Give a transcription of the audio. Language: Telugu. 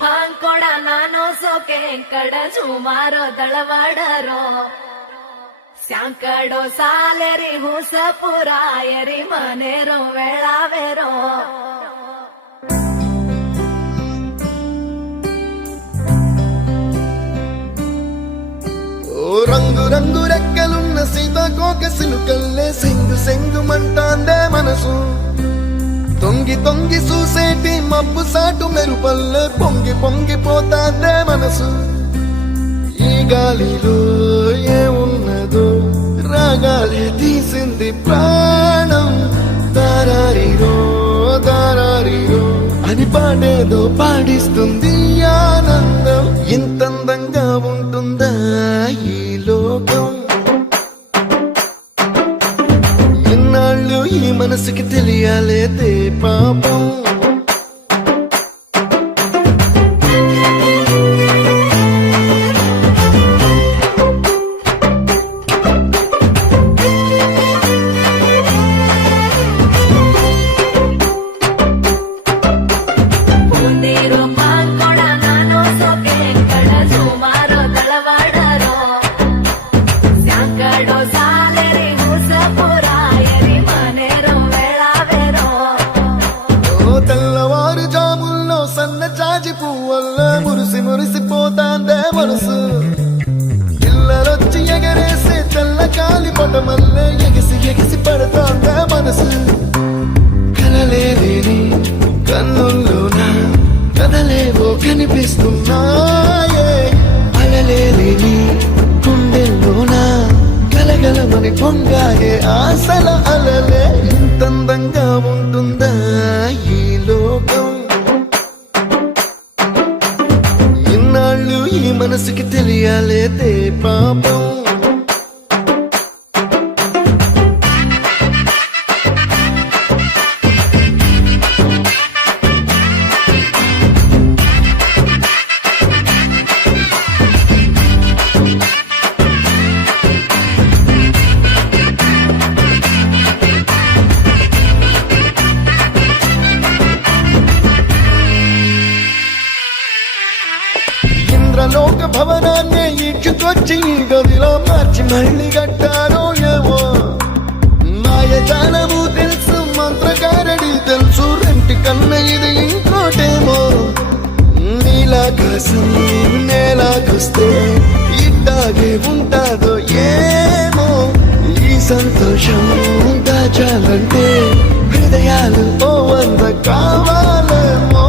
ಫಾಂಕೊಡ ನಾನು ಸೋಕೆ ಕಡ ಸುಮಾರೋ ದಳವಾಡರೋ ಸ್ಯಾಂಕಡೋ ಸಾಲೆರಿ ಹುಸಪುರಾಯರಿ ಮನೆರೋ ವೇಳಾವೆರೋ రంగు రంగు రెక్కలున్న సీతాకోక సిలుకల్లే సెంగు సెంగు మంటాందే మనసు తొంగి తొంగి చూసేటి మబ్బు సాటు మెరుపల్లే పొంగి పొంగిపోతాందే మనసు ఈ గాలిలో ఏమున్నదో రాగాలే తీసింది ప్రాణం దారారిరో దారారిరో అని పాడేదో పాడిస్తుంది ఆనందం ఇంతందంగా ఉంటుందా ఈ లోకం ఇన్నాళ్ళు ఈ మనసుకి తెలియాలేదే పాపం తెల్లవారుజాముల్లో సన్న జాజి పువ్వల్ల మురిసి మురిసిపోతాందే మనసు పిల్లలొచ్చి ఎగరేసే తెల్ల కాలి పటమల్లే ఎగిసి ఎగిసి పడతాందే మనసు కలలేని కన్నుల్లోన కదలేవో కనిపిస్తున్నాయే అలలేని గుండెల్లోన కలగలమని పొంగాయే ఆశల అలలే ఇంతందంగా ఉంటుందా ఈ లోకం ఇన్నాళ్ళు ఈ మనసుకి తెలియాలేదే పాపం ఇంద్రలోక భవనాన్ని ఈడ్చుకొచ్చి ఈ గదిలో మార్చి మళ్ళీ కట్టారో ఏమో మాయజాలము తెలుసు మంత్రకారడి తెలుసు రెంటి కన్న ఇది ఇంకోటేమో నీలాకాశం నేలాకొస్తే ఇట్టాగే ఉంటాదో ఏమో ఈ సంతోషం దాచాలంటే హృదయాలు ఓ వంద కావాలేమో